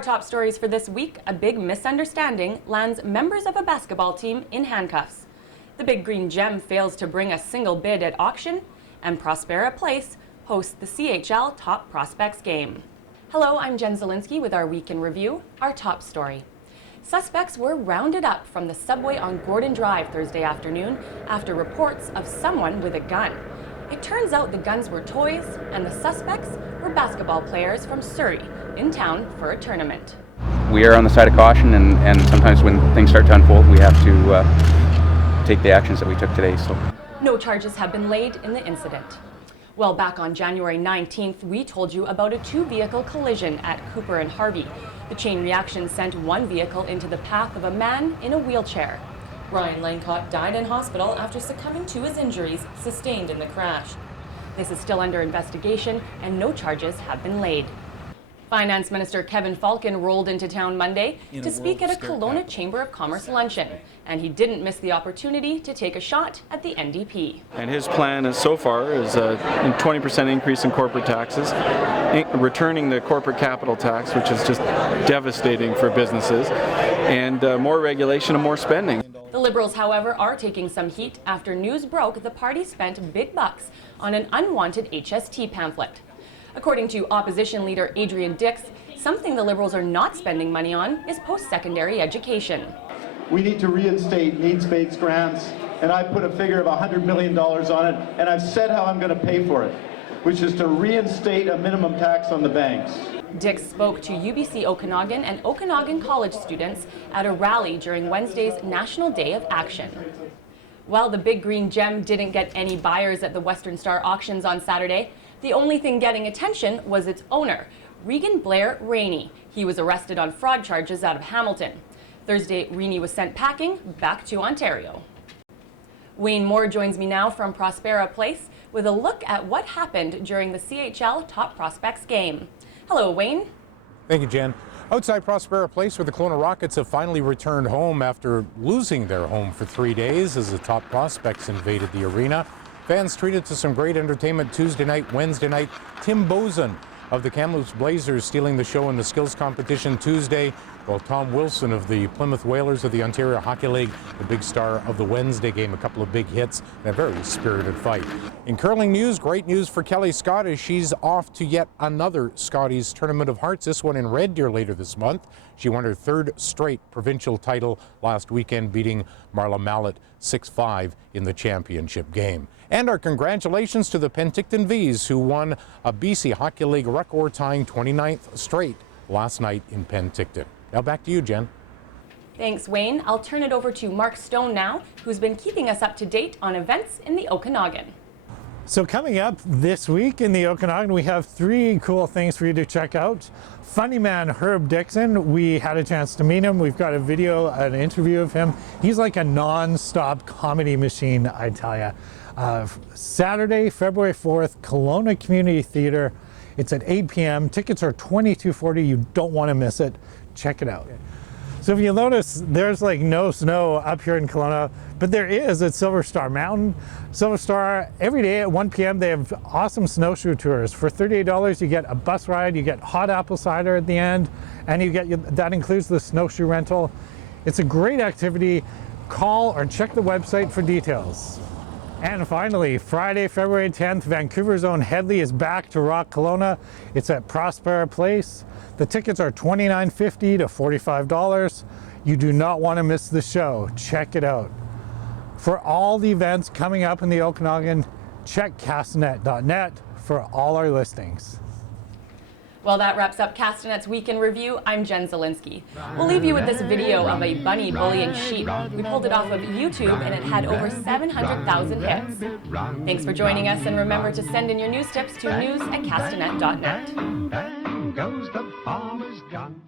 Our top stories for this week: a big misunderstanding lands members of a basketball team in handcuffs. The Big Green Gem fails to bring a single bid at auction, and Prospera Place hosts the CHL Top Prospects game. Hello, I'm Jen Zielinski with our Week in Review. Our top story: suspects were rounded up from the subway on Gordon Drive Thursday afternoon after reports of someone with a gun. It turns out the guns were toys, and the suspects were basketball players from Surrey in town for a tournament. We are on the side of caution, and sometimes when things start to unfold, we have to take the actions that we took today. So, no charges have been laid in the incident. Well, back on January 19th, we told you about a two-vehicle collision at Cooper and Harvey. The chain reaction sent one vehicle into the path of a man in a wheelchair. Ryan Langcott died in hospital after succumbing to his injuries sustained in the crash. This is still under investigation, and no charges have been laid. Finance Minister Kevin Falcon rolled into town Monday to speak at a Kelowna Chamber of Commerce luncheon, and he didn't miss the opportunity to take a shot at the NDP. And his plan is, so far, is a 20% increase in corporate taxes, returning the corporate capital tax, which is just devastating for businesses, and more regulation and more spending. The Liberals, however, are taking some heat after news broke the party spent big bucks on an unwanted HST pamphlet. According to opposition leader Adrian Dix, something the Liberals are not spending money on is post-secondary education. We need to reinstate needs-based grants, and I put a figure of $100 million on it, and I've said how I'm going to pay for it, which is to reinstate a minimum tax on the banks. Dix spoke to UBC Okanagan and Okanagan College students at a rally during Wednesday's National Day of Action. Well, the Big Green Gem didn't get any buyers at the Western Star auctions on Saturday. The only thing getting attention was its owner, Regan Blair Rainey. He was arrested on fraud charges out of Hamilton. Thursday, Rainey was sent packing back to Ontario. Wayne Moore joins me now from Prospera Place with a look at what happened during the CHL Top Prospects game. Hello, Wayne. Thank you, Jen. Outside Prospera Place, where the Kelowna Rockets have finally returned home after losing their home for 3 days as the Top Prospects invaded the arena. Fans treated to some great entertainment Tuesday night, Wednesday night. Tim Bozen of the Kamloops Blazers stealing the show in the skills competition Tuesday, while Tom Wilson of the Plymouth Whalers of the Ontario Hockey League, the big star of the Wednesday game, a couple of big hits and a very spirited fight. In curling news, great news for Kelly Scott as she's off to yet another Scotties Tournament of Hearts, this one in Red Deer later this month. She won her third straight provincial title last weekend, beating Marla Mallet 6-5 in the championship game. And our congratulations to the Penticton Vs, who won a BC Hockey League record-tying 29th straight last night in Penticton. Now back to you, Jen. Thanks, Wayne. I'll turn it over to Mark Stone now, who's been keeping us up to date on events in the Okanagan. So coming up this week in the Okanagan, we have 3 cool things for you to check out. Funny man Herb Dixon, we had a chance to meet him. We've got a video, an interview of him. He's like a non-stop comedy machine, I tell you. Saturday, February 4th, Kelowna Community Theatre. It's at 8 p.m. Tickets are $22.40. You don't want to miss it. Check it out. So if you notice, there's like no snow up here in Kelowna, but there is at Silver Star Mountain. Silver Star, every day at 1 p.m. they have awesome snowshoe tours. For $38, you get a bus ride, you get hot apple cider at the end, and you get that includes the snowshoe rental. It's a great activity. Call or check the website for details. And finally, Friday, February 10th, Vancouver's own Headley is back to rock Kelowna. It's at Prospera Place. The tickets are $29.50 to $45. You do not want to miss the show. Check it out. For all the events coming up in the Okanagan, check castanet.net for all our listings. Well, that wraps up Castanet's Week in Review. I'm Jen Zielinski. We'll leave you with this video of a bunny bullying sheep. We pulled it off of YouTube and it had over 700,000 hits. Thanks for joining us, and remember to send in your news tips to news@castanet.net. Bang goes the farmer's gun.